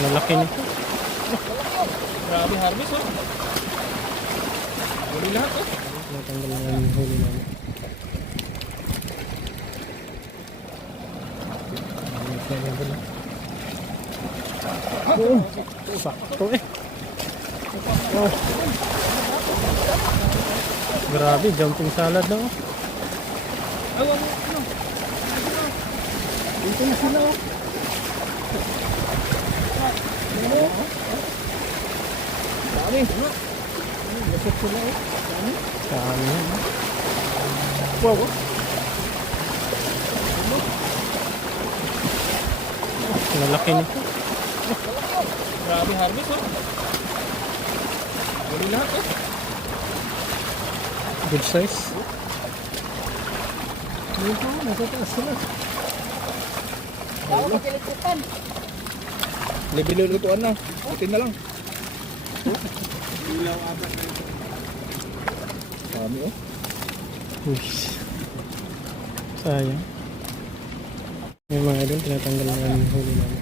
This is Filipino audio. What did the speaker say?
Lalaki nito. Grabe harvest oh. Huli lahat oh. Natanggal na yung huli namin. Sakto eh. Oh. Grabe, jumping salad na oh. Ay, wag mo, ano? Dito na sila oh. Dami. Lasok sila oh. Dami yan oh. Wow oh. Lalaki nito. Grabe harvest oh. Huli lahat oh. Good size. Dito, nasa taas sila. Bago magkilikutan. Libilulutuan na. Putin na lang. Dami oh. Ush. Sayang. Yung mga idol, tinatanggal na yung huli namin.